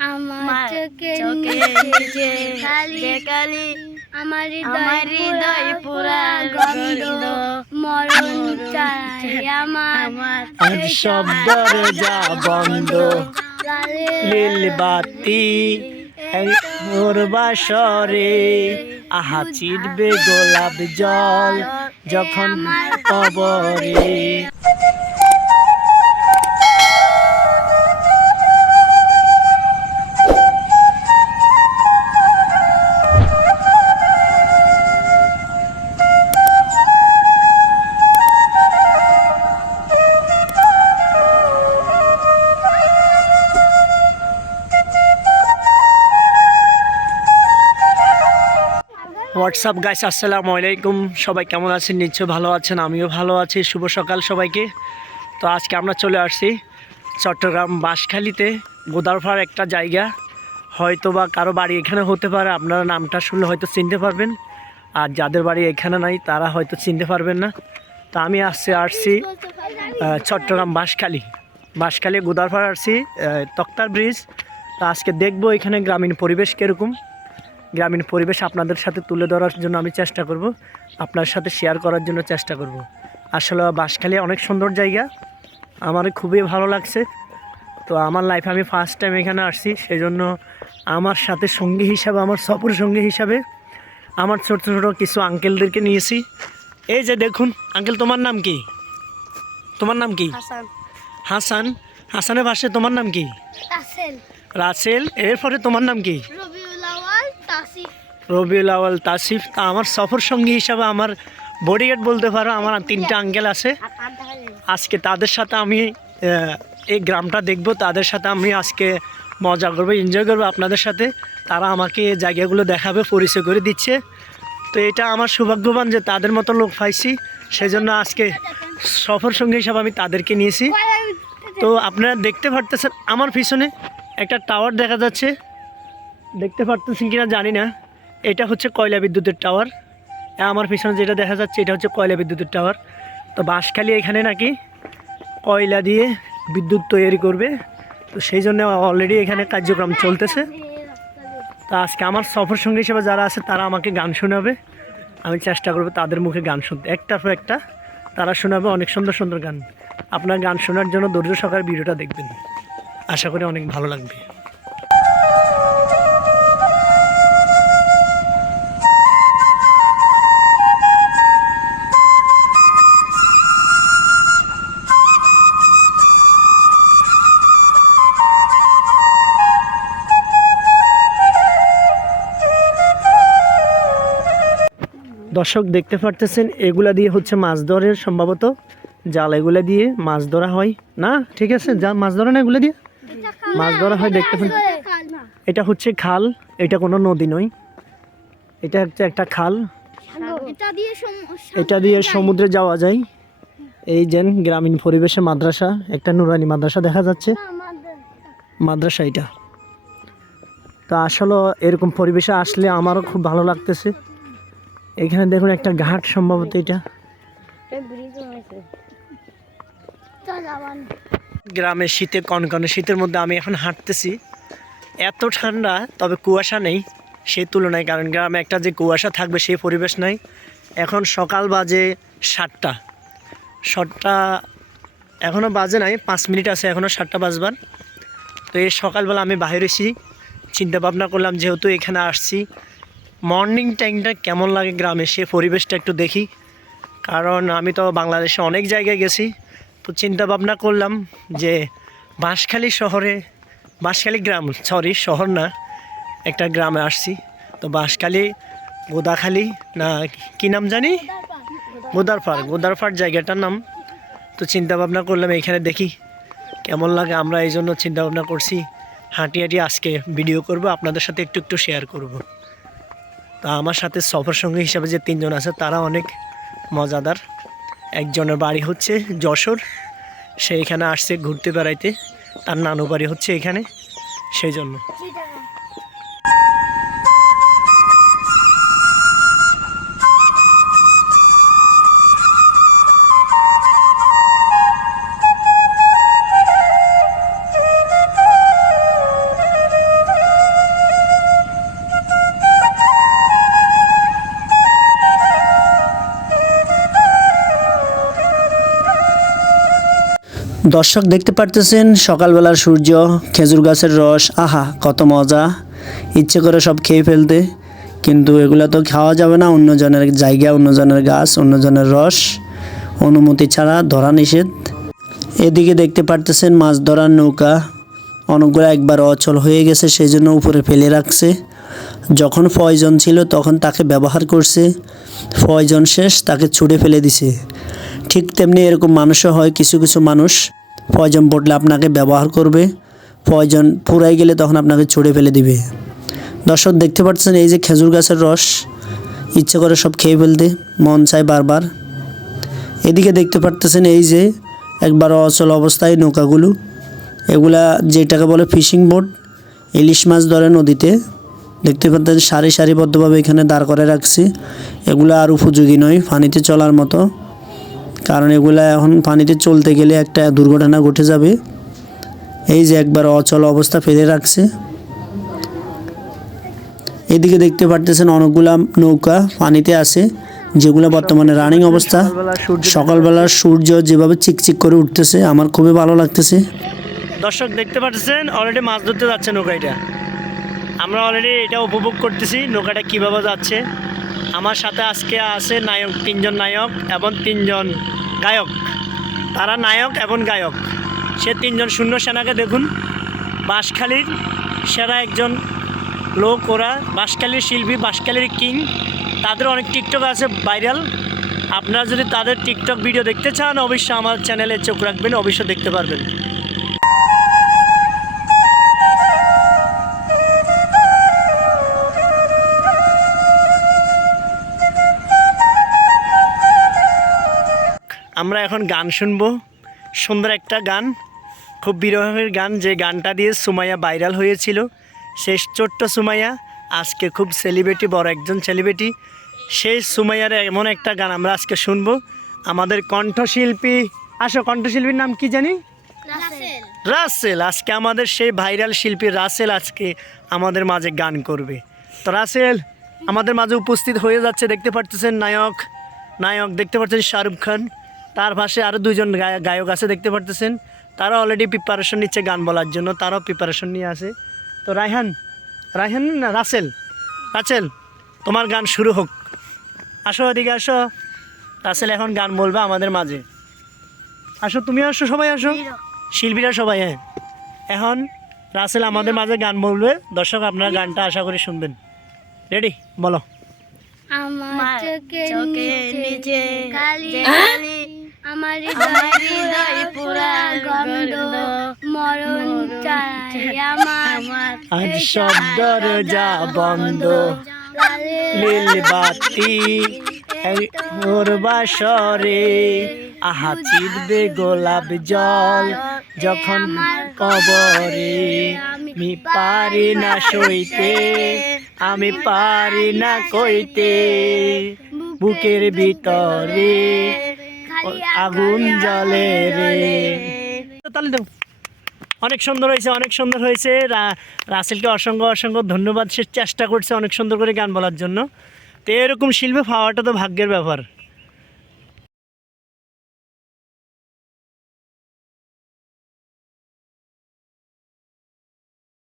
আমার চোখে নিচে খালি যে কালি আমার হৃদয় পুরা গন্ধ মরণ চাই আমার সব দরজা বন্ধ লীল বাতি মোর বাসরে আহা চিরবে গোলাপ জল যখন কবরে। হোয়াটসঅ্যাপ গাইস আসসালামু আলাইকুম সবাই কেমন আছেন? নিশ্চয় ভালো আছেন, আমিও ভালো আছি। শুভ সকাল সবাইকে। তো আজকে আমরা চলে আসছি চট্টগ্রাম বাঁশখালীতে। গোদারফার একটা জায়গা। হয়তো বা কারও বাড়ি এখানে হতে পারে, আপনারা নামটা শুনলে হয়তো চিনতে পারবেন। আর যাদের বাড়ি এখানে নাই, তারা হয়তো চিনতে পারবেন না। তো আমি আসছি আসছি চট্টগ্রাম বাঁশখালী। বাঁশখালী গোদারপাড় আসছি তক্তার ব্রিজ তো আজকে দেখব এখানে গ্রামীণ পরিবেশ কীরকম। গ্রামীণ পরিবেশ আপনাদের সাথে তুলে ধরার জন্য আমি চেষ্টা করব আপনার সাথে শেয়ার করার জন্য চেষ্টা করব। আসলে বাঁশখালী অনেক সুন্দর জায়গা আমার খুবই ভালো লাগছে। তো আমার লাইফে আমি ফার্স্ট টাইম এখানে আসছি সেই জন্য আমার সাথে সঙ্গী হিসাবে আমার সফর সঙ্গী হিসাবে আমার ছোট ছোট কিছু আঙ্কেলদেরকে নিয়েছি। এই যে দেখুন আঙ্কেল তোমার নাম কি? তোমার নাম কি? হাসান। হাসান। হাসানের পাশে তোমার নাম কি? তাসেল রাসেল। এরপরে তোমার নাম কি? তাসিফ রবিউল আওয়াল তাসিফ তা আমার সফর সঙ্গী হিসাবে আমার বডিগার্ড বলতে পারো আমার তিনটা আঙ্কেল আছে। আজকে তাদের সাথে আমি এই গ্রামটা দেখব তাদের সাথে আমি আজকে মজা করব এনজয় করব আপনাদের সাথে। তারা আমাকে এই জায়গাগুলো দেখাবে পরিচয় করে দিচ্ছে। তো এটা আমার সৌভাগ্যবান যে তাদের মতো লোক পাইছি সেই জন্য আজকে সফর সঙ্গী হিসাবে আমি তাদেরকে নিয়েছি। তো আপনারা দেখতে পারতেছেন আমার পিছনে একটা টাওয়ার দেখা যাচ্ছে। দেখতে পারতেছেন কিনা জানি না। এটা হচ্ছে কয়লা বিদ্যুতের টাওয়ার আমার পিছনে যেটা দেখা যাচ্ছে, এটা হচ্ছে কয়লা বিদ্যুতের টাওয়ার তো বাঁশখালী এখানে নাকি কয়লা দিয়ে বিদ্যুৎ তৈরি করবে। তো সেই জন্য অলরেডি এখানে কার্যক্রম চলতেছে। তা আজকে আমার সফর সঙ্গী হিসেবে যারা আছে, তারা আমাকে গান শোনাবে। আমি চেষ্টা করব তাদের মুখে গান শুনতে। একটার পর একটা তারা শোনাবে অনেক সুন্দর সুন্দর গান। আপনার গান শোনার জন্য ধৈর্য সহকারে ভিডিওটা দেখবেন। আশা করি অনেক ভালো লাগবে। দর্শক দেখতে পারতেছেন, এগুলা দিয়ে হচ্ছে মাছ ধরের সম্ভবত জাল, এগুলা দিয়ে মাছ ধরা হয়। না, ঠিক আছে, যা মাছ ধরে না এগুলো দিয়ে? মাছ ধরা হয় দেখতে পাচ্ছেন এটা হচ্ছে খাল, এটা কোনো নদী নয়। এটা হচ্ছে একটা খাল। এটা দিয়ে সমুদ্রে যাওয়া যায়। এই যেন গ্রামীণ পরিবেশে মাদ্রাসা, একটা নুরানি মাদ্রাসা দেখা যাচ্ছে। মাদ্রাসা এটা। তো আসলে এরকম পরিবেশে আসলে আমারও খুব ভালো লাগতেছে। এখানে দেখুন একটা ঘাট সম্ভবত এটা। গ্রামে শীতে, কনকনে শীতের মধ্যে আমি এখন হাঁটতেছি। এত ঠান্ডা, তবে কুয়াশা নেই সেই তুলনায়, কারণ গ্রামে একটা যে কুয়াশা থাকবে সেই পরিবেশ নাই। এখন সকাল বাজে সাতটা। সাতটা এখনও বাজে নাই, পাঁচ মিনিট আছে এখনও সাতটা বাজবার। তো এই সকালবেলা আমি বাইরে এসেছি। চিন্তা ভাবনা করলাম যেহেতু এখানে আসছি মর্নিং টাইমটা কেমন লাগে গ্রামে? সে পরিবেশটা একটু দেখি। কারণ আমি তো বাংলাদেশে অনেক জায়গায় গেছি। তো চিন্তা ভাবনা করলাম যে বাঁশখালী শহরে, বাঁশখালী গ্রাম সরি শহর না, একটা গ্রামে আসছি। তো বাঁশখালী, গোদাখালী না কি নাম জানি? গোদারপাড় গোদারপাড় জায়গাটার নাম। তো চিন্তা ভাবনা করলাম এইখানে দেখি কেমন লাগে। আমরা এই জন্য চিন্তা ভাবনা করছি। হাঁটি হাঁটি আজকে ভিডিও করব। আপনাদের সাথে একটু একটু শেয়ার করব। তা আমার সাথে সফর সঙ্গী হিসাবে যে তিনজন আছে, তারা অনেক মজাদার। একজনের বাড়ি হচ্ছে যশোর, সে এখানে আসছে ঘুরতে বেড়াইতে। তার নানু বাড়ি হচ্ছে এখানে সেই জন্য দর্শক দেখতে পারতেছেন, সকালবেলার সূর্য, খেজুর গাছের রস, আহা, কত মজা। ইচ্ছে করে সব খেয়ে ফেলতে, কিন্তু এগুলো তো খাওয়া যাবে না, অন্যজনের জায়গা, অন্যজনের গাছ, অন্যজনের রস, অনুমতি ছাড়া ধরা নিষেধ। এদিকে দেখতে পারতেছেন, মাছ ধরার নৌকা অনেকগুলো একবার অচল হয়ে গেছে সেই জন্য উপরে ফেলে রাখছে। যখন ফয়জন ছিল, তখন তাকে ব্যবহার করছে। ফয়জন শেষ, তাকে ছুঁড়ে ফেলে দিছে। ঠিক তেমনি এরকম মানুষও হয়, কিছু কিছু মানুষ প্রয়োজন পড়লে আপনাকে ব্যবহার করবে প্রয়োজন ফুরাই গেলে তখন আপনাকে ছুঁড়ে ফেলে দিবে। দর্শক, দেখতে পাচ্ছেন এই যে খেজুর গাছের রস, ইচ্ছে করে সব খেয়ে ফেলতে, মন চায় বারবার। এদিকে দেখতে পারতেছেন এই যে একবার অচল অবস্থায় নৌকাগুলো, এগুলা যেটাকে বলে ফিশিং বোট, ইলিশ মাছ ধরে নদীতে। দেখতে পাচ্ছেন সারি সারিবদ্ধভাবে এখানে দাঁড় করে রাখছি। এগুলো আর উপযোগী নয়, পানিতে চলার মতো। কারণ এগুলা এখন পানিতে চলতে গেলে একটা দুর্ঘটনা ঘটে যাবে। এই যে একবার অচল অবস্থা ফেলে রাখছে। এদিকে দেখতে পারতেছেন অনেকগুলা নৌকা পানিতে আছে, যেগুলো বর্তমানে রানিং অবস্থা। সকালবেলা সূর্য যেভাবে চিকচিক করে উঠতেছে, আমার খুবই ভালো লাগতেছে। দর্শক, দেখতে পাচ্ছেন অলরেডি মাছ ধরতে যাচ্ছে নৌকাটা। আমরা অলরেডি এটা উপভোগ করতেছি, নৌকাটা কীভাবে যাচ্ছে। আমার সাথে আজকে আছে নায়ক, তিনজন নায়ক এবং তিনজন গায়ক। তারা নায়ক এবং গায়ক। সে তিনজন শূন্য সেনাকে দেখুন, বাঁশখালীর সেরা একজন লোক ওরা। বাঁশখালীর শিল্পী, বাঁশখালীর কিং। তাদের অনেক টিকটক আছে ভাইরাল। আপনারা যদি তাদের টিকটক ভিডিও দেখতে চান, অবশ্যই আমার চ্যানেলে চোখ রাখবেন, অবশ্যই দেখতে পারবেন। আমরা এখন গান শুনব। সুন্দর একটা গান। খুব বিরহের গান যে গানটা দিয়ে সুমাইয়া ভাইরাল হয়েছিল। শেষ ছোট্ট সুমাইয়া আজকে খুব সেলিব্রিটি বড় একজন সেলিব্রিটি সেই সুমাইয়ার এমন একটা গান আমরা আজকে শুনব। আমাদের কণ্ঠশিল্পী আসো কণ্ঠশিল্পীর নাম কি জানি? রাসেল। রাসেল। আজকে আমাদের সেই ভাইরাল শিল্পী রাসেল আজকে আমাদের মাঝে গান করবে। তো রাসেল আমাদের মাঝে উপস্থিত হয়ে যাচ্ছে দেখতে পাচ্ছেন নায়ক। নায়ক দেখতে পাচ্ছেন শাহরুখ খান। তার পাশে আরও দুজন গায়- গায়ক আছে দেখতে পারতেছেন। তারা অলরেডি প্রিপারেশন নিচ্ছে গান বলার জন্য তারাও প্রিপারেশন নিয়ে আসে তো রায়হান রায়হান না রাসেল। রাসেল তোমার গান শুরু হোক। আসো এদিকে আসো। রাসেল এখন গান বলবে আমাদের মাঝে। আসো তুমি আসো সবাই আসো। শিল্পীরা সবাই হ্যাঁ। এখন রাসেল আমাদের মাঝে গান বলবে। দর্শক আপনারা গানটা আশা করি শুনবেন। রেডি বলো। আমার চোখে নিচে কালি আমার হৃদয় পুরা গন্ধ মরণ চাই আমার আজ সব দরজা বন্ধ। নীল বাতি ওর বাসরে আহা চিরবে গোলাপ জল যখন কবরে। আমি পারি না সইতে আমি পারি না কইতে। বুকের ভিতরে আগুন জ্বলে রে। তাহলে দাও। অনেক সুন্দর হয়েছে অনেক সুন্দর হয়েছে। রা- রাসেলকে অসংখ্য অসংখ্য ধন্যবাদ। সে চেষ্টা করছে অনেক সুন্দর করে গান বলার জন্য। তো এরকম শিল্পে পাওয়াটা তো ভাগ্যের ব্যাপার।